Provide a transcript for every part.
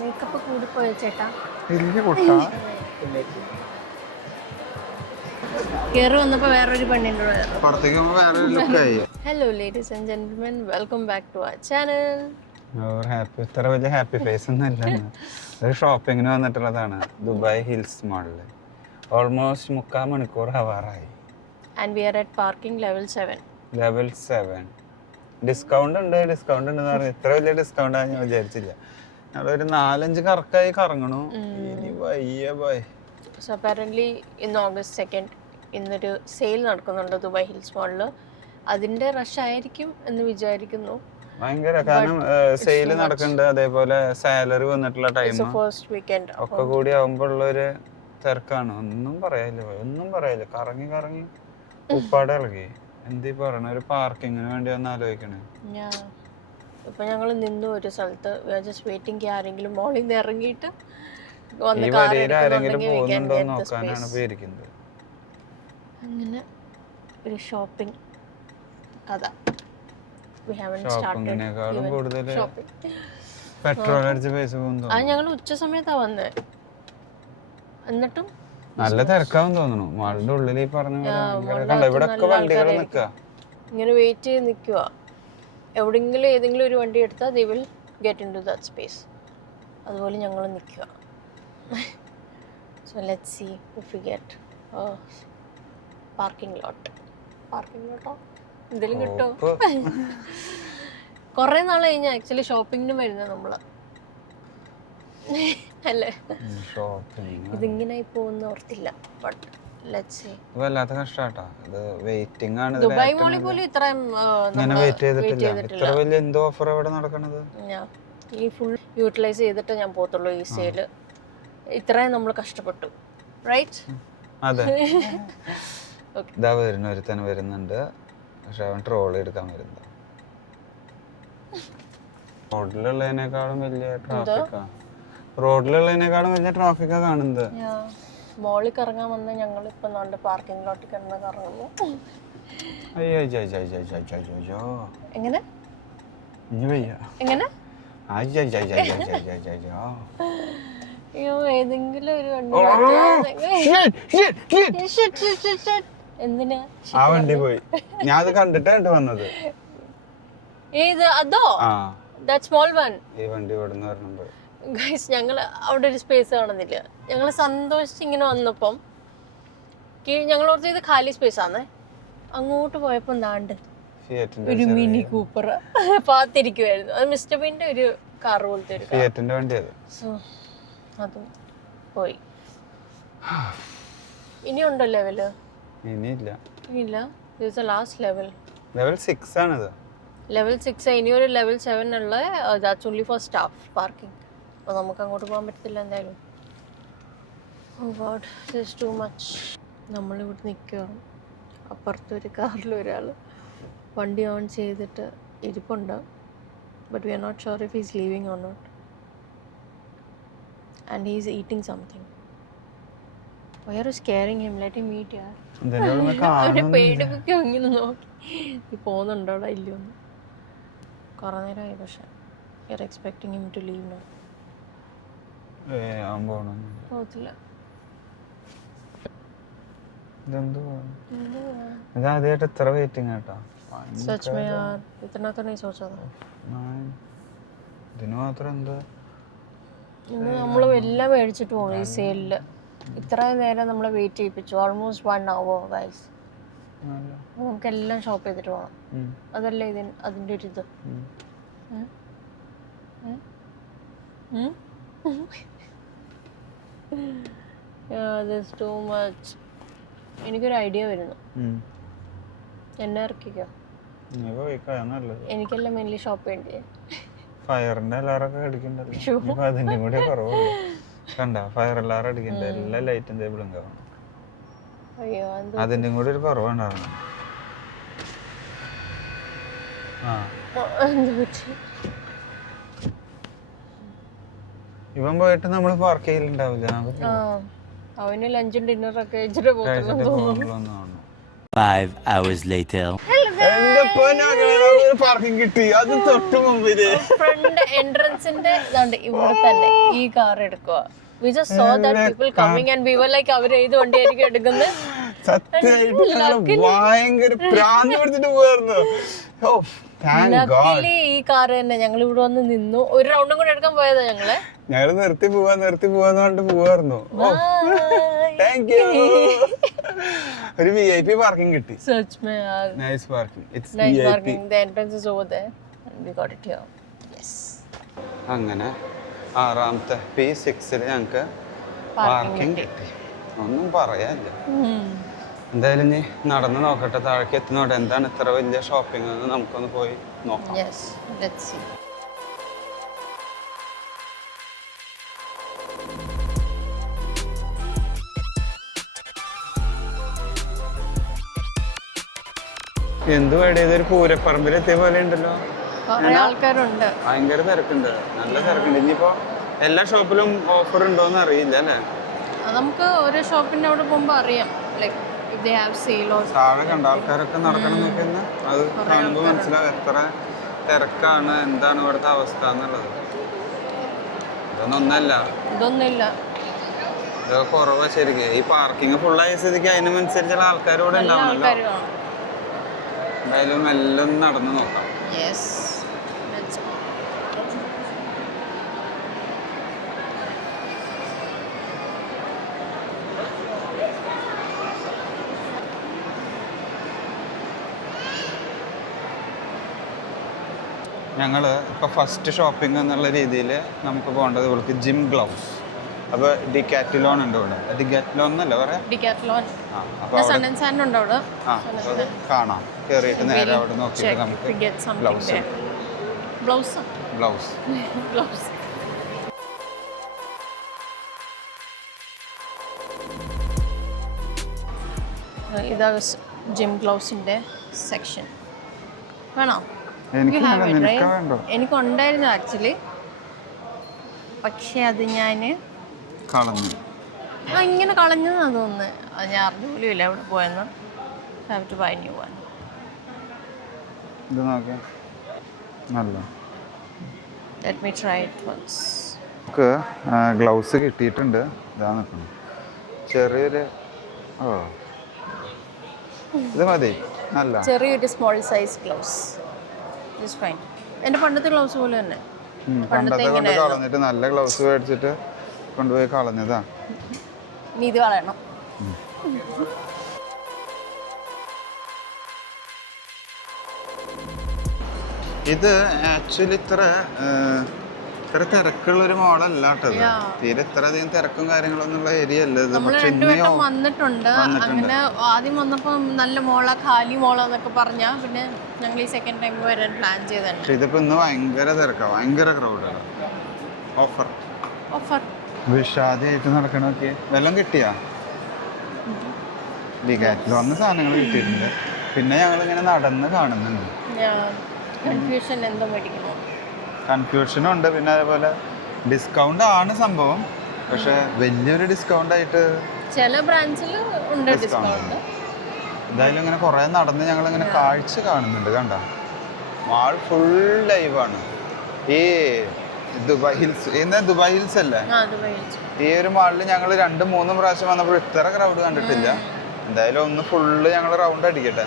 Makeup കൂടിപ്പോയോ ചേട്ടാ? കയറി വന്നപ്പോ വേറൊരു പെണ്ണിൻ്റെ hello ladies and gentlemen, welcome back to our channel. ഇത്ര വലിയ ഹാപ്പി ഫേസ് ഒന്നും അല്ല. ഒരു ഷോപ്പിങ്ങിന് വന്നിട്ടുള്ളതാണ് ദുബായ് ഹിൽസ് മാളില്. ഓൾമോസ്റ്റ് 3/4 മണിക്കൂർ ആവാറായി. And we are at parking level 7. ഡിസ്കൗണ്ട് ഉണ്ട് എന്ന് പറഞ്ഞു. ഇത്ര വലിയ ഡിസ്കൗണ്ട് ആണ് ഞാൻ വിചാരിച്ചില്ല. ഞങ്ങളൊരു 4-5 കറക്കായി കറങ്ങണു. ഇനി വയ്യ ബൈ. സോ അപ്പാരൻ്റ്ലി ഇന്ന് August 2 ഇന്നൊരു സെയിൽ നടക്കുന്നുണ്ട് ദുബായ് ഹിൽസ് മാളിൽ. അതിൻ്റെ റഷ് ആയിരിക്കും എന്ന് വിചാരിക്കുന്നു. ഭയങ്കര, കാരണം സെയിൽ നടക്കുന്നുണ്ട്, അതേപോലെ സാലറി വന്നിട്ടുള്ള ടൈം ഫസ്റ്റ് വീക്കെൻഡ് ഒക്കെ കൂടി ആവുമ്പോൾ ഉള്ളൊരു തിരക്കാണ്. ഒന്നും പറയാനില്ല. കറങ്ങി ഉപ്പാടെ ഇളകി. എന്തീ പറയണ, ഒരു പാർക്കിങ്ങിന് വേണ്ടി ഒന്ന് ആലോചിക്കണേ. ഇപ്പൊ ഞങ്ങൾ നിന്നു ഒരു സ്ഥലത്ത്, ജസ്റ്റ് വെയിറ്റിംഗ് ആരെങ്കിലും മോളിൽ നിന്ന് ഇറങ്ങിയിട്ട് ഈ വഴിയിൽ ആരെങ്കിലും പോകുന്നുണ്ടോ എന്ന് നോക്കാനാണ് പോയിരിക്കുന്നത്. അങ്ങനെ ഒരു ഷോപ്പിംഗ് കഥ. ഷോപ്പിങ്ങിനേക്കാളും കൂടുതൽ പെട്രോൾ അടിച്ച് പൈസ പോകുന്നു. അത് ഞങ്ങൾ ഉച്ച സമയത്താ വന്നത്. എന്നിട്ടും നല്ല തിരക്കാവും തോന്നുന്നു മാളിന്റെ ഉള്ളിൽ. ഈ പറഞ്ഞ ഇവിടെ ഒക്കെ വണ്ടികൾ നിൽക്കുക, ഇങ്ങനെ വെയിറ്റ് ചെയ്ത് നിൽക്കുക. എവിടെയെങ്കിലും ഏതെങ്കിലും ഒരു വണ്ടി എടുത്താൽ they will get into that space. അതുപോലെ ഞങ്ങൾ നിൽക്കുക. So let's see if we get parking ലോട്ടോ എന്തെങ്കിലും കിട്ടോ. കുറേ നാൾ കഴിഞ്ഞാൽ ആക്ച്വലി ഷോപ്പിങ്ങിന് വരുന്നത് നമ്മള് അല്ലേ. ഇതിങ്ങനെ പോകുന്ന ഓർത്തില്ല. But let's see. വല്ലാത്ത കഷ്ടാട്ടാ ഇത്. വെയിറ്റിംഗ് ആണ്. ദുബായ് മോളിൽ പോലും ഇത്രയും വെയിറ്റ് ചെയ്തിട്ടില്ല. ഇത്ര വലിയ എന്തോ ഓഫർ അവിടെ നടക്കണത്. ഈ ഫുൾ യൂട്ടിലൈസ് ചെയ്തിട്ട് ഞാൻ പോത്തുള്ളൂ ഈ സെയില്. ഇത്രയും നമ്മൾ കഷ്ടപ്പെട്ടു, റൈറ്റ്? അതെ. ഇതാ ഒരുത്തൻ വരുന്നുണ്ട്, പക്ഷെ അവൻ ട്രോളി എടുക്കാൻ വരുന്നത്. റോഡിലുള്ളതിനേക്കാളും വലിയ ട്രാഫിക്കാ കാണുന്നത്. മോളിൽ കറങ്ങാൻ വന്ന് ഞങ്ങൾ ഇപ്പൊ പാർക്കിംഗ് ലോട്ടിൽ കിടന്ന് കറങ്ങുന്നു. അയ്യോ എങ്ങനെ അയ്യോ, ഏതെങ്കിലും ഒരു വണ്ടി എന്തിനാ ആ വണ്ടി പോയി. ഞാൻ അത് കണ്ടിട്ടാണ് വന്നത്. ഏത് അതോ? Small one. ഈ വണ്ടി ഇവിടുന്ന് വരണം. ഗൈസ്, ഞങ്ങൾ അവിടെ ഒരു സ്പേസ് കാണുന്നില്ല. ഞങ്ങൾ സന്തോഷിച്ച് ഇങ്ങനെ വന്നപ്പം ഞങ്ങൾ ഓർത്ത് ഇത് ಖಾಲಿ സ്പേസ് ആണ്. അങ്ങോട്ട് പോയപ്പോ എന്താണ്ട് ഒരു മിനി കൂപ്പർ പാത്തിരിക്കുവായിരുന്നു. അത് മിസ്റ്റർ ബീന്റെ ഒരു കാർ പോലത്തെ ഒരു ഫിയറ്റിന്റെ വണ്ടി. സോ അതും പോയി. ഇനിയുണ്ടോ ലെവല്? ഇനിയില്ല. ദിസ് ലാസ്റ്റ് ലെവൽ 6 ആണിത്. ലെവൽ 6. ഇനിയൊരു ലെവൽ 7 ഉള്ള. That's only for staff parking. അപ്പോൾ നമുക്ക് അങ്ങോട്ട് പോകാൻ പറ്റത്തില്ല എന്തായാലും. Oh god, this too much. നമ്മളിവിടെ നിൽക്കുക. അപ്പുറത്തൊരു കാറിൽ ഒരാൾ വണ്ടി ഓൺ ചെയ്തിട്ട് ഇരിപ്പുണ്ട്. But we are not sure if he's leaving or not. And he is eating something. Why are you scaring him? Let him eat യാർ. അവനെ പേടിപ്പിക്കുക. ഇങ്ങനെ നോക്കി നീ പോകുന്നുണ്ടോടാ ഇല്ലയോന്ന്. കുറേ നേരമായി. പക്ഷെ you are expecting him to leave നോ. പോകത്തില്ല. സച്ച് മേ യാർ, ഇतना तो नहीं सोचा था. ഇന്ന് നമ്മൾ എല്ലാം മേടിച്ചിട്ട് പോകും ഈ സെയിലില്. ഇത്രയും നേരം നമ്മൾ വെയിറ്റ് ചെയ്യിപ്പിച്ചു. Almost 1 hour guys. നമുക്ക് എല്ലാം ഷോപ്പ് ചെയ്തിട്ട് പോകണം. അതല്ലേ അതിൻ്റെ ഒരു ഇത്. There's too much. എനിക്കൊരു ഐഡിയ വരുന്നു. എന്നെ ഇറക്കിക്കോ. എനിക്കെല്ലാം മെയിൻലി ഷോപ്പ് ചെയ്യണ്ടേ. ഫയറിന്റെ അലാറൊക്കെ അടിക്കണ്ടല്ലോ. അതിന്റെ കൂടെ കുറവുള്ളൂ. കണ്ട, ഫയർ അലാറം അടിക്കണ്ട. എല്ലാ ലൈറ്റും ടേബിളും കാണും. അതിന്റെ കൂടെ ഒരു കുറവുണ്ടായിരുന്നു. ഇവൻ പോയിട്ട് നമ്മൾ പാർക്ക് ചെയ്യലുണ്ടാവില്ല. അവന് ലഞ്ചും ഡിന്നറൊക്കെ കഴിച്ചിട്ട് പോകുന്നു. 5 hours later. എന്താ പാർക്കിംഗ് കിട്ടി അത് തൊട്ട് മുമ്പില് ഫ്രണ്ട് എൻട്രൻസിന്റെ ഇവിടെ തന്നെ ഈ കാർ എടുക്കുക. We just saw that people coming and we were like അവര് ഏത് വണ്ടിയായിരിക്കും എടുക്കുന്നത്. സത്യമായിട്ട് ഞങ്ങള് ഭയങ്കര പ്രാന്ത് പിടിച്ചിട്ട് പോവായിരുന്നു. ഈ കാർ തന്നെ ഞങ്ങൾ ഇവിടെ വന്ന് നിന്നു. ഒരു റൗണ്ടും കൂടെ എടുക്കാൻ പോയതാ ഞങ്ങള് നിർത്തി പോവാന്ന് പറഞ്ഞിട്ട് പോവായിരുന്നു. Thank you. ഒരു VIP പാർക്കിംഗ് കിട്ടി. Nice parking. The entrance is over there and we got it here. Yes. അങ്ങനെ ആറാമത്തെ P6 ഞങ്ങക്ക് പാർക്കിംഗ് കിട്ടി. ഒന്നും പറയാനില്ല. എന്തായാലും നീ നടന്ന് നോക്കട്ടെ, താഴേക്ക് എത്തുന്നോട്ടെ. എന്താണ് ഇത്ര വലിയ ഷോപ്പിംഗ് എന്ന് നമുക്കൊന്ന് പോയി നോക്കാം. Yes, let's see. എന്ത് വേടിയത് ഒരു പൂരപ്പറമ്പിൽ എത്തിയ പോലെ ഉണ്ടല്ലോ. ആൾക്കാരുണ്ട്, ഭയങ്കര തിരക്കുണ്ട്, നല്ല തിരക്കുണ്ട്. ഇനിയിപ്പോ എല്ലാ ഷോപ്പിലും ഓഫർ ഉണ്ടോന്ന് അറിയില്ല അല്ലേ. നമുക്ക് ഓരോ ഷോപ്പിന്റെ അവിടെ പോകുമ്പോ അറിയാം. Like if they have sale or താഴെ കണ്ട ആൾക്കാരൊക്കെ നടക്കണം നോക്കിയെന്ന് അത് കാണുമ്പോൾ മനസ്സിലാവും എത്ര തിരക്കാണ്, എന്താണ് ഇവിടുത്തെ അവസ്ഥ എന്നുള്ളത്. ഇതൊന്നല്ല, ഇതൊക്കെ കുറവാ ശരിക്കും. ഈ പാർക്കിംഗ് ഫുള്ളായ സ്ഥിതിക്ക് അതിനനുസരിച്ചുള്ള ആൾക്കാരോട് ഉണ്ടാവണല്ലോ. എന്തായാലും എല്ലാം നടന്നു നോക്കാം. ഞങ്ങൾ ഇപ്പോൾ ഫസ്റ്റ് ഷോപ്പിംഗ് എന്നുള്ള രീതിയിൽ നമുക്ക് പോകേണ്ടത് ഇവൾക്ക് ജിം ഗ്ലൗസ്. അപ്പോൾ ഡിക്കാറ്റ്ലോൺ ഉണ്ട് ഇവിടെ. ഡിക്കാറ്റ്ലോൺ എന്നല്ല പറയാം, അപ്പോൾ കാണാം. കയറിയിട്ട് നേരെ അവിടെ നോക്കിയിട്ട് നമുക്ക് ഗ്ലൗസ് ഇതാ ജിം ഗ്ലൗസിന്റെ സെക്ഷൻ. വേണോ? എനിക്കുണ്ടായിരുന്നു ആക്ച്വലി, പക്ഷെ അത് ഞാൻ ഇങ്ങനെ കളഞ്ഞതാ തോന്നുന്നത്. അത് ഞാൻ അറിഞ്ഞു പോലും ഇല്ല അവിടെ പോയെന്ന്. Have to buy new one. Let me try it once. നമുക്ക് ഗ്ലൗസ് കിട്ടിയിട്ടുണ്ട്. ഇതാ നിൽക്കണം ചെറിയൊരു, ഇത് മതി. നല്ല ചെറിയൊരു സ്മോൾ സൈസ് ഗ്ലൗസ്. എന്റെ പണ്ടത്തെ ഗ്ലൗസ് പോലെ തന്നെ. പണ്ടത്തെ കൊണ്ട് കളഞ്ഞിട്ട് നല്ല ഗ്ലൗസ് മേടിച്ചിട്ട് കൊണ്ടുപോയി കളഞ്ഞതാ. ഇനി ഇത് കളയണം. ഇത് ആക്ച്വലി ഇത്ര തിരക്കുള്ളൊരു മോളല്ല കേട്ടത്. തീരെ ഇത്ര അധികം തിരക്കും കാര്യങ്ങളൊന്നുള്ള ഏരിയ അല്ല ഇത്. വന്നിട്ടുണ്ട്. അങ്ങനെ ആദ്യം വന്നപ്പോ നല്ല മോള, ഖാലി മോള എന്നൊക്കെ പറഞ്ഞ, പിന്നെ ഞങ്ങൾ ഈ സെക്കൻഡ് ടൈം വരാൻ പ്ലാൻ ചെയ്തിട്ടുണ്ട്. ഇതിപ്പോ ഇന്ന് ഭയങ്കര തിരക്കാ, ഭയങ്കര ക്രൗഡാണ്. ഓഫർ വിഷാദായിട്ട് നടക്കണൊക്കെ. വെള്ളം കിട്ടിയാ ഡിക്കാറ്റ്ലോന്ന് സാധനങ്ങൾ കിട്ടിയിട്ടുണ്ട്. പിന്നെ ഞങ്ങൾ ഇങ്ങനെ നടന്ന് കാണുന്നുണ്ട്. കൺഫ്യൂഷനും ഉണ്ട്. പിന്നെ അതേപോലെ ഡിസ്കൗണ്ട് ആണ് സംഭവം, പക്ഷെ വലിയൊരു ഡിസ്കൗണ്ട് ആയിട്ട് ചില ബ്രാൻഡിൽ ഉണ്ട് ഡിസ്കൗണ്ട്. എന്തായാലും ഇങ്ങനെ കുറെ നടന്ന് ഞങ്ങൾ ഇങ്ങനെ കാഴ്ച കാണുന്നുണ്ട്. കണ്ട മാൾ ഫുൾ ലൈവാണ്. ഈ ദുബായ് ഹിൽസ്, ദുബായ് ഹിൽസ് അല്ലേ, ഈ ഒരു മാളിൽ ഞങ്ങൾ 2-3 പ്രാവശ്യം വന്നപ്പോൾ ഇത്ര ക്രൗഡ് കണ്ടിട്ടില്ല. എന്തായാലും ഒന്ന് ഫുള്ള് ഞങ്ങൾ റൗണ്ട് അടിക്കട്ടെ.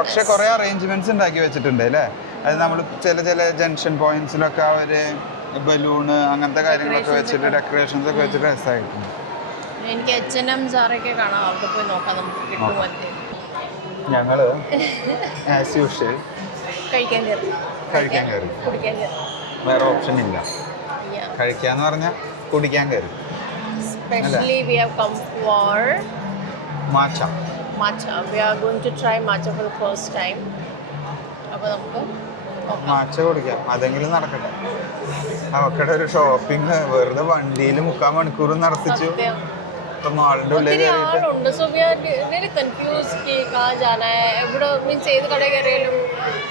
പക്ഷെ കുറെ അറേഞ്ച്മെന്റ്സ് ഉണ്ടാക്കി വെച്ചിട്ടുണ്ട് അല്ലേ. അത് നമ്മൾ ചില ജംഗ്ഷൻ പോയിന്റ്സിലൊക്കെ അവര് ബലൂണ് അങ്ങനത്തെ കാര്യങ്ങളൊക്കെ വെച്ചിട്ട് ഡെക്കറേഷൻസ് ഒക്കെ വെച്ചിട്ട് രസമായിട്ടുണ്ട്. എനിക്ക് H&M സാറൊക്കെ കാണാം, അവിടെ പോയി നോക്കാം നമുക്ക് കിട്ടുമോ. ഞങ്ങള് ആസ് യൂഷ്വൽ കഴിക്കാൻ കയറി. വേറെ ഓപ്ഷൻ ഇല്ല. കഴിക്കാന്ന് പറഞ്ഞാൽ കുടിക്കാൻ കയറി. Especially we have come for matcha. We are going to try matcha for the first time. അപ്പോൾ നമുക്ക് മാച്ച കുടിക്കാം, അതെങ്കിലും നടക്കട്ടെ. അവക്കടെ ഒരു ഷോപ്പിംഗ് വെറുതെ വണ്ടിയിൽ 3/4 മണിക്കൂർ നടത്തിച്ചു. ഇപ്പൊ മാളിന്റെ ഉള്ളിൽ കയറിയിട്ടുണ്ട്. So we are very confused कि कहां जाना है. ഇവിടെ മീൻസ് ഏത് കട കയറിയാലും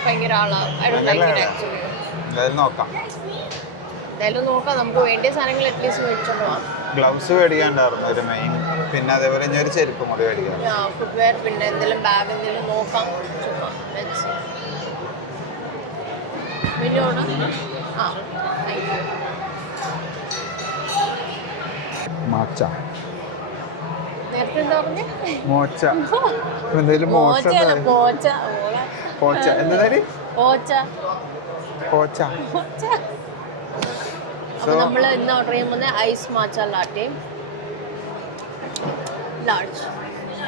ഭയങ്കര ആളാണ്. I don't like it actually. എന്തായാലും നോക്കാം. നമുക്ക് വേണ്ടിയ സാധനങ്ങൾ അറ്റ്ലീസ്റ്റ് മേടിച്ചോണ്ട് പോവാം. ഗ്ലൗസ് മേടിക്കാണ്ടായിരുന്നു ഒരു മെയിൻ. പിന്നെ അതേപോലെ ഇനി ഒരു ചെരുപ്പും കൂടി മേടിക്കാം. ഫുട്വെയർ, പിന്നെ എന്തെങ്കിലും ബാഗ് എന്തെങ്കിലും നോക്കാം. വലിയ ഓർഡർ ആ താങ്ക് യു. മാച്ച നേരത്തെ എന്താ പറഞ്ഞേ? മോച്ച എന്തെങ്കിലും മോശം മോച്ചയല്ല പോച്ച. പോച്ച എന്തായാലും പോച്ച പോച്ച. പോച്ച. അപ്പോൾ നമ്മൾ ഇന്ന് ഓർഡർ ചെയ്യുമ്പോൾ ice matcha latte large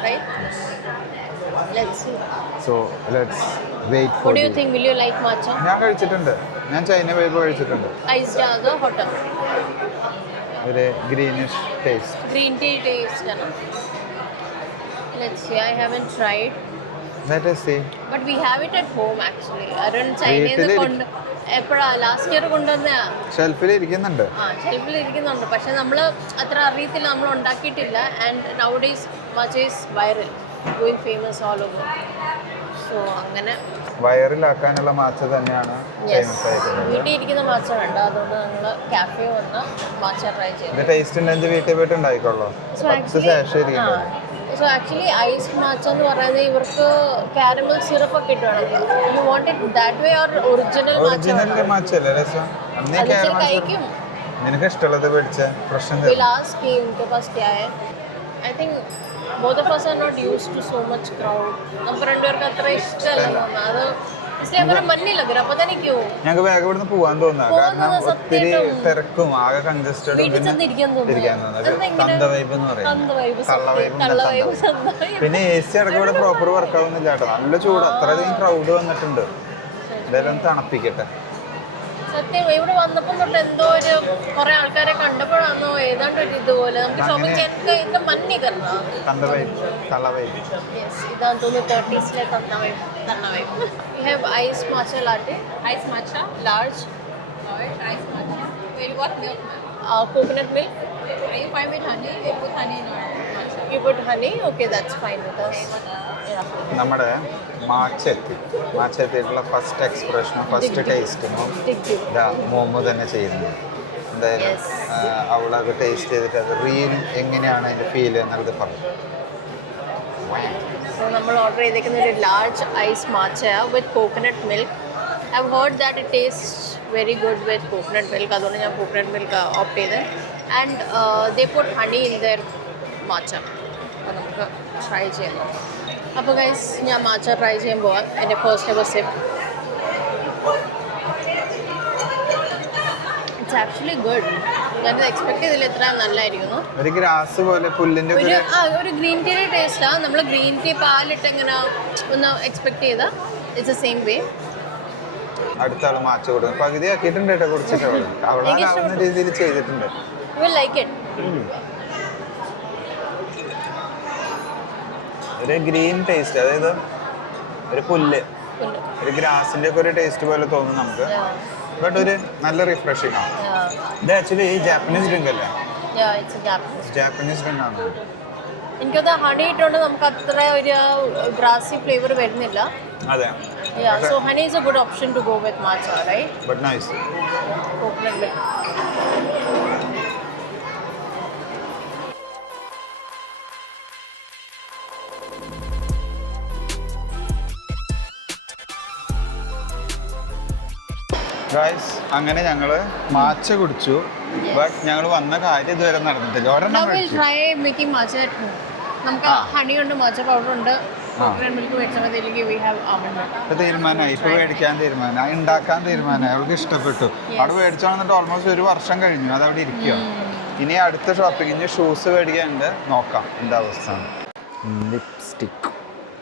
right. Let's see. So let's wait for. What do you think? Will you like matcha? ഞാൻ കഴിച്ചിട്ടുണ്ട്. ഞാൻ ചൈന പോയപ്പോൾ കഴിച്ചിട്ടുണ്ട്. Iced അതോ ഹോട്ട്? ഒരു greenish taste. Green tea taste ആണ്. Let's see. I haven't tried. Let us see. But we have it at home actually. Arun ചൈനയിൽ നിന്ന് കൊണ്ട് എപ്പോഴാ ലാസ്റ്റ് ഇയർ കൊണ്ടുവന്ന ഷെൽഫിൽ ഇരിക്കുന്നുണ്ട്. ആ ഷെൽഫിൽ ഇരിക്കുന്നുണ്ട്. പക്ഷെ നമ്മൾ അത്ര അറിയത്തില്ല, നമ്മൾ ഉണ്ടാക്കിയിട്ടില്ല. And nowadays matcha is viral, going famous all over. So അങ്ങനെ വയറിലാക്കാനുള്ള മാച്ച തന്നെയാണ് ഫേമസ് ആയിട്ടുള്ളത്. വീട്ടിൽ ഇരിക്കുന്ന മാച്ച വേണ്ട, അതുകൊണ്ട് ഞങ്ങൾ കാഫേ വന്ന് മാച്ച ട്രൈ ചെയ്തു. ഇത് ടേസ്റ്റ് ഉണ്ടെങ്കിൽ വീട്ടിൽ പോയിട്ട് ഉണ്ടായിക്കോളൂ. 10 സാഷേ ഇരിക്കുന്നു. സോ ആക്ച്വലി ഐസ് മാച്ച എന്ന് പറയുന്നത് ഇവർക്ക് കാരമൽ സിറപ്പ് ഒക്കെ ഇട്ട് വേണം. You want it that way or original matcha അല്ലേ രസം? കഴിക്കും. നിനക്ക് ഇഷ്ടമുള്ളത് മേടിച്ച പ്രശ്നം I think both of us are not used to so much crowd. നമുക്ക് രണ്ടുപേർക്ക് അത്ര ഇഷ്ടമല്ല അത്. इसलिए हमारा मन नहीं लग रहा, पता नहीं क्यों. ഞങ്ങൾക്ക് വേഗം ഇവിടുന്ന് പോവാൻ തോന്നുക. കാരണം ഒത്തിരി തിരക്കും ആകെ കൺജസ്റ്റഡ്. തന്ത വൈബ് എന്ന് പറയും. പിന്നെ AC അടക്കം ഇവിടെ പ്രോപ്പർ വർക്ക് ആവുന്നില്ല കേട്ടോ. നല്ല ചൂട്, അത്രയധികം ക്രൗഡ് വന്നിട്ടുണ്ട്. എന്തായാലും തണുപ്പിക്കട്ടെ. സത്യം ഇവിടെ വന്നപ്പോൾ തൊട്ട് എന്തോ ഒരു കുറെ ആൾക്കാരെ കണ്ടപ്പോഴാണോ ഏതാണ്ട് ഒരു ഇതുപോലെ നമുക്ക് ഷോപ്പിംഗ് ചെയ്യാൻ മഞ്ഞ കറങ്ങാം. ഇതാണ് തോന്നുന്നു 30s തന്ന vibe. We have ice matcha latte. Ice matcha large. Ice matcha. Well, what milk? Coconut milk. Are you fine with honey? We put honey in our matcha. You put honey? Okay, that's fine with us. നമ്മുടെ മാച്ച എത്തിയിട്ടുള്ള first എക്സ്പ്രഷനും first ടേസ്റ്റിങ്ങും ഇതാ മോമോ തന്നെ ചെയ്യുന്നത്. എന്തായാലും അവളത് taste ചെയ്തിട്ട് അത് real എങ്ങനെയാണ് അതിൻ്റെ ഫീൽ എന്നുള്ളത് പറഞ്ഞു. സോ നമ്മൾ ഓർഡർ ചെയ്തേക്കുന്ന ഒരു large ice matcha with coconut milk. I have heard that it taste very good with coconut milk. അതുകൊണ്ട് ഞാൻ കോക്കനട്ട് മിൽക്ക് ഓപ്റ്റ് ചെയ്ത്. And they put honey in their matcha. അപ്പോൾ നമുക്ക് ട്രൈ ചെയ്യാം. അപ്പോൾ ഗൈസ് ഞാൻ മാച്ച ട്രൈ ചെയ്യാൻ പോവാം. എൻ്റെ first ever sip. It's actually good. ഞാനിത് എക്സ്പെക്ട് ചെയ്തില്ല ഇത്ര നല്ലതായിരിക്കുന്നു. ഒരു ഗ്രാസ് പോലെ പുല്ലിൻ്റെ ഒരു ഗ്രീൻ ടീയുടെ ടേസ്റ്റാണ്. നമ്മൾ ഗ്രീൻ ടീ പാലിട്ട് എങ്ങനെ ഒന്ന് എക്സ്പെക്ട് ചെയ്ത ഇറ്റ്സ് എ സെയിം വേ. അടുത്ത ആൾ മാച്ച കൊടുക്കും. പകുതി ആക്കിയിട്ടുണ്ട് കേട്ടോ, കുടിച്ചിട്ട് അവളാവുന്ന രീതിയിൽ ചെയ്തിട്ടുണ്ട്. You will like it. ഒരു ഗ്രീൻ ടേസ്റ്റ്, അതായത് ഒരു പുല്ല്, ഒരു ഗ്രാസിൻ്റെ ഒക്കെ ഒരു ടേസ്റ്റ് പോലെ തോന്നും നമുക്ക്. ബട്ട് ഒരു നല്ല റിഫ്രഷിംഗ് ആണ്. ഇത് ആക്ച്വലി ജാപ്പനീസ് ഡ്രിങ്ക് അല്ലേ? ജാപ്പനീസ് ഡ്രിങ്ക് ആണ്. എനിക്കത് ഹണി ഇട്ടുകൊണ്ട് നമുക്ക് അത്ര ഒരു ഗ്രാസി ഫ്ലേവർ വരുന്നില്ല. അതെ. So honey is a good option to go with matcha, right? But nice. Coconut milk. Guys, അങ്ങനെ ഞങ്ങള് മാച്ച കുടിച്ചു. ബട്ട് ഞങ്ങൾ വന്ന കാര്യം ഇതുവരെ നടന്നിട്ടില്ല. നമുക്ക് ഹണി ഉണ്ട്, മാച്ച പൗഡർ ഉണ്ട്, കോക്കനട്ട് മിൽക്ക് മേടിച്ചാൽ മതി. We have almond. തീരുമാനമായി, ഇപ്പൊ മേടിക്കാൻ തീരുമാനമായി, ഉണ്ടാക്കാൻ തീരുമാനമായി. അവൾക്ക് ഇഷ്ടപ്പെട്ടു. അവിടെ മേടിച്ചോന്നിട്ട് ഓൾമോസ്റ്റ് 1 വർഷം കഴിഞ്ഞു. അത് അവിടെ ഇരിക്കുക. ഇനി അടുത്ത ഷോപ്പിംഗ്, ഇനി ഷൂസ് മേടിക്കാനുണ്ട്. നോക്കാം എന്താ അവസ്ഥ. ലിപ്സ്റ്റിക്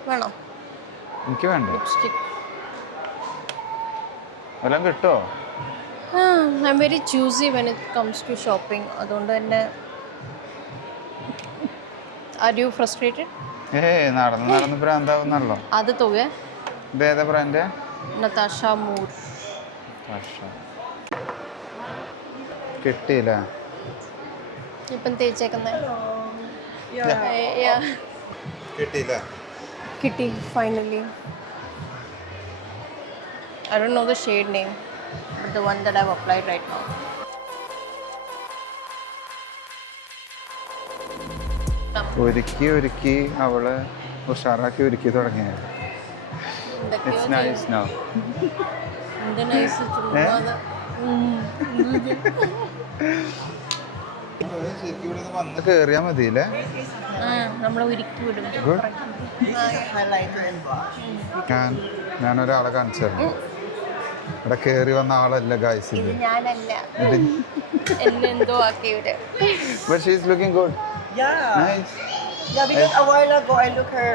വേണോ? എനിക്ക് വേണ്ട. ലിപ്സ്റ്റിക് എല്ലാം കിട്ടുമോ? I'm very choosy when it comes to shopping. അതുകൊണ്ട് തന്നെ ആർ യു ഫ്രസ്ട്രേറ്റഡ്? നടന്ന് ഭ്രാന്താവുന്നല്ലോ. അത് തുക ഇതേതാ ബ്രാൻഡ്? നതാഷ മൂർ. കിട്ടിയില്ല. ഇപ്പം തേച്ചേക്കുന്ന കിട്ടിയില്ല. കിട്ടി finally. I don't know the shade name, but the one that I've applied right now. ഒരുക്കി അവള് ഉഷാറാക്കി ഒരുക്കി തുടങ്ങിയത്. It's nice now. എന്ത് നൈസ് ചുമ്മാതെ. ശരിക്കും ഇവിടെ നിന്ന് വന്ന് കയറിയാൽ മതിയില്ലേ? നമ്മളെ ഒരുക്കി വിടും. Good. Highlighter and blush. ഞാനൊരാളെ കാണിച്ചു തരാം. ഇവിടെ കയറി വന്ന ആളല്ല ഗൈസ് ഇത്. ഞാനല്ല, എന്നെ എന്തോ ആക്കി ഇവിടെ. But she is looking good. Yeah. Nice. Yeah, because a while ago I look her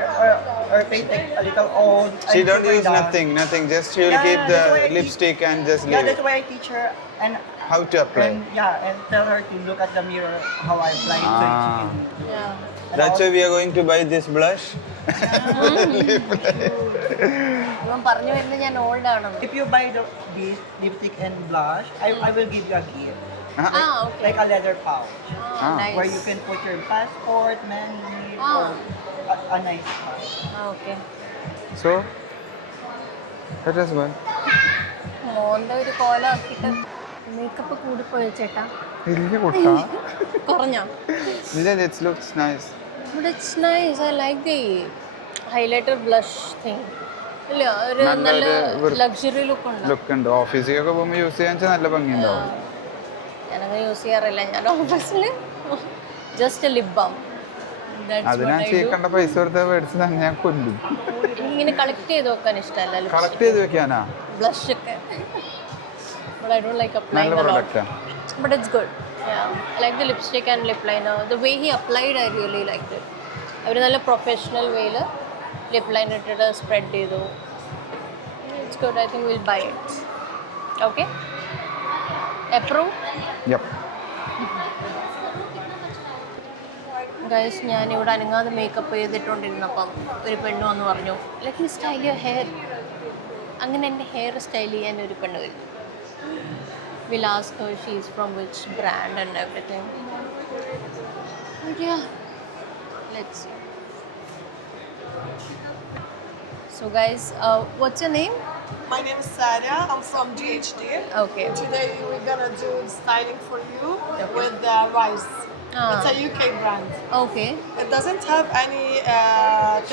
face like a little old. She I don't took her use down. nothing. Just she will Yeah, keep that's why the I teach- lipstick and just Yeah, leave that's it. why I teach her and How to apply. and tell her to look at the mirror how I apply it so Ah. she can. Yeah. That's why we are going to buy this blush. ഇവൻ പറഞ്ഞു വരുന്നത് ഞാൻ old ആണെന്ന്. If you buy this lipstick and blush, I will give you a gift. Okay. Like a leather pouch Nice. where you can put your passport, money, or a nice pouch. Okay. So, let us buy. മോന്ത ഒരു കോലാക്കിട്ട് makeup കൂടിപ്പോയി ചേട്ടാ. ഇല്ല കുട്ടാ. കുറഞ്ഞോ? It looks nice. But it's nice. I like the highlighter blush thing. ഇല്ല, ഒരു നല്ല നല്ലൊരു luxury look ഉണ്ട്. ലുക്ക് ഉണ്ട്. ഓഫീസിലൊക്കെ പോകുമ്പോൾ യൂസ് ചെയ്യാൻ വെച്ചാൽ നല്ല ഭംഗിയുണ്ടാവും. ഞാനങ്ങനെ യൂസ് ചെയ്യാറില്ല. ഞാൻ ഓഫീസിൽ ജസ്റ്റ് ലിപ് ബാം. അത് ഞാൻ ചീക്കണ്ട പൈസ കൊടുത്ത് മേടിച്ച് തന്നെ ഞാൻ കൊല്ലും. ഇങ്ങനെ കളക്ട് ചെയ്ത് വെക്കാൻ ഇഷ്ടമല്ല കളക്ട് ചെയ്ത് വെക്കാനാ ബ്ലഷ് ഒക്കെ. But I don't like applying നല്ല a lot. പ്രൊഡക്റ്റാ. But it's good. Yeah. I like the lipstick and lip liner. The way he applied, I really liked it. അവർ നല്ല പ്രൊഫഷണൽ വേയിൽ ലിപ് ലൈനർ ഇട്ടിട്ട് spread ചെയ്തു. It's good. I think we'll buy it. Okay? Approve? Yep. Guys, ഞാനിവിടെ അനങ്ങാതെ makeup ചെയ്തിട്ടുണ്ടിരുന്നപ്പം ഒരു പെണ്ണ് വന്ന് പറഞ്ഞു, let me style your hair. അങ്ങനെ എൻ്റെ ഹെയർ സ്റ്റൈൽ ചെയ്യാൻ ഒരു പെണ്ണ് വരും. We'll ask her she's from which brand and everything. But yeah, let's see. So guys, what's your name? My name is Sarah. I'm from GHD. Okay. Today we're gonna do styling for you Okay. with Rise. It's a UK brand. Okay. It doesn't have any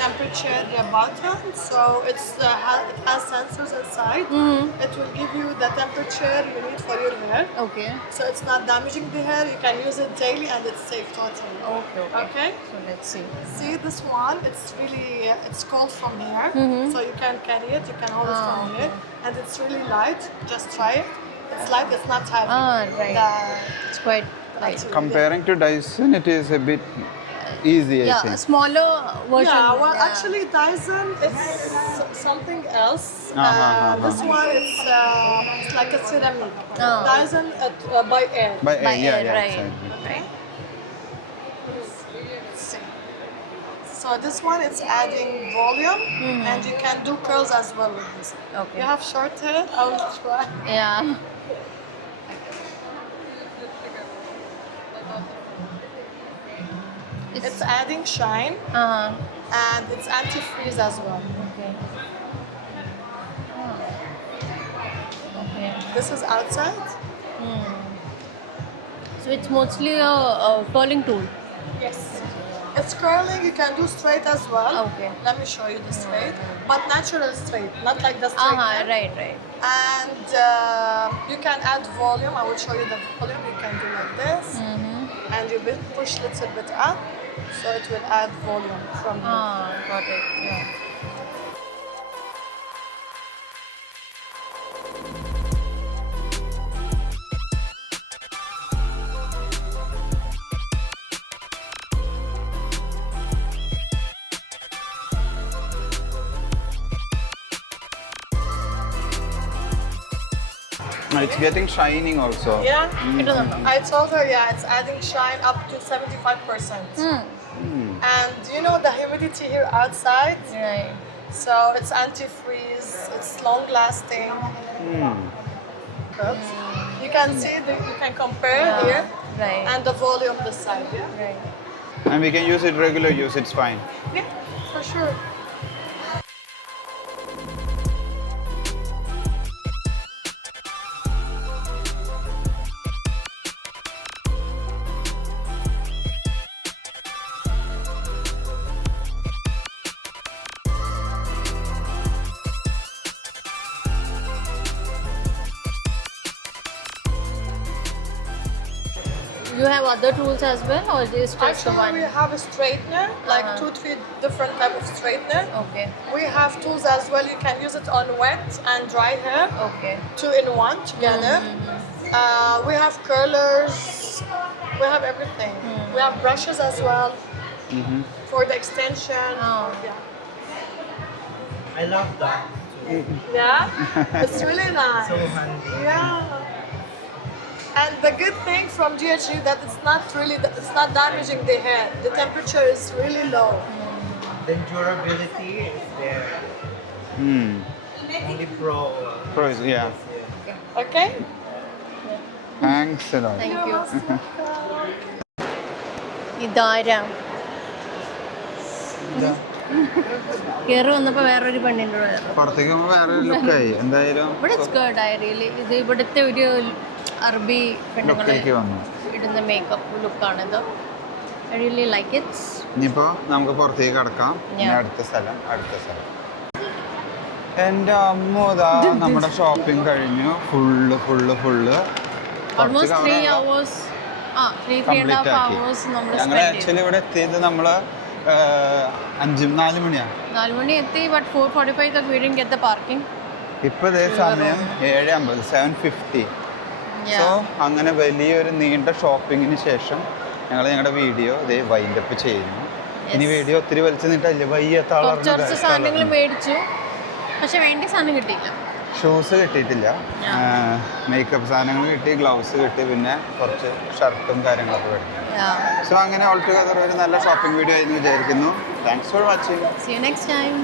temperature button, so it has sensors inside. It will give you the temperature you need for your hair. Okay. So it's not damaging the hair. You can use it daily and it's safe totally. Okay. Okay. Okay. So let's see. See this one? It's really it's cold from here, so you can carry it. You can hold it from here, and it's really light. Just try it. It's light. It's not heavy. Right. It's quite light. Comparing to Dyson, it is a bit easy, I Yeah, a think. smaller version. Yeah, well, actually, Dyson it's something else. This one it's like a ceramic. Dyson by air. By By yeah, air, yeah, right. exactly. Right. Let's see. So this one it's adding volume, and you can do curls as well with this. Okay. You have short hair. I will try. Yeah. It's adding shine, and it's anti-freeze as well. Okay. Okay. This is outside. So it's mostly a curling tool. Yes. It's curling, you can do straight as well. Okay. Let me show you the straight, but natural straight, not like the straight. hair. Right. And you can add volume. I will show you the volume. You can do like this, and you will push a little bit up, so it will add volume from here. Got it. Yeah. It's getting shining also. Yeah. കിട്ടുന്നുണ്ടോ? I told her, yeah, it's adding shine up to 75%. And you know the humidity here outside, Right. so it's anti-freeze, it's long-lasting. You can see, you can compare here, Right. and the volume this side, yeah? Right. And we can use it regular use, it's fine. Yeah, for sure. You have other tools as well, or just the Actually, one? we have a straightener, like 2-3 different type of straightener. Okay. We have tools as well. You can use it on wet and dry hair, Okay. 2 in 1 together. We have curlers. We have everything. We have brushes as well for the extension. Oh. Yeah. I love that. Yeah, it's really nice. So handy. Yeah. And the good thing from GHG that it's not damaging the hair. The temperature is really low. The durability is there. Only pro. Pros, yeah. Okay. Thanks a lot. Thank you. ഇതാരാ കയറി വന്നപ്പോൾ വേറൊരു പെണ്ണിൻ്റെ കൂടെ കയറി. പുറത്തേക്ക് പോകുമ്പോൾ വേറെ ലുക്കായി എന്തായാലും ഇവിടെ സ്കേർട്ട് ആയി ഇത് ഇവിടുത്തെ ഒരു അറബി പെണ്ണുങ്ങൾ ലുക്കിലേക്ക് വന്നു. ഇടുന്ന മേക്കപ്പ് ലുക്കാണിത്. I really like it. ഇനിയിപ്പോൾ നമുക്ക് പുറത്തേക്ക് കടക്കാം. ഇനി Yeah. അടുത്ത സ്ഥലം. എൻ്റെ അമ്മോതാ നമ്മുടെ ഷോപ്പിംഗ് കഴിഞ്ഞു. ഫുള്ള് ഓൾമോസ്റ്റ് 3 hours 3.5 hours നമ്മൾ ഞങ്ങൾ ആക്ച്വലി ഇവിടെ എത്തിയത് നമ്മൾ 4 മണിയാണ്. 4 മണി എത്തി. But 4:45 തक we didn't get the parking. ഇപ്പോൾ ഇതേ സമയം 7:50 7:50. സോ അങ്ങനെ വലിയൊരു നീണ്ട ഷോപ്പിങ്ങിന് ശേഷം ഞങ്ങൾ ഞങ്ങളുടെ വീഡിയോ ഇതേ വൈൻഡപ്പ് ചെയ്യുന്നു. ഇനി വീഡിയോ ഒത്തിരി വലിച്ചു നീട്ടല്ലേ കുറച്ച് സാധനങ്ങൾ മേടിച്ചു, പക്ഷെ വേണ്ടിയ സാധനം കിട്ടിയില്ല. ഷൂസ് കിട്ടിയിട്ടില്ല, മേക്കപ്പ് സാധനങ്ങൾ കിട്ടി, ഗ്ലൗസ് കിട്ടി, പിന്നെ കുറച്ച് ഷർട്ടും കാര്യങ്ങളൊക്കെ മേടിക്കും. സോ അങ്ങനെ ഓൾ ടുഗദർ ഒരു നല്ല ഷോപ്പിംഗ് വീഡിയോ ആയിരുന്നു വിചാരിക്കുന്നു. Thanks for watching. See you next time.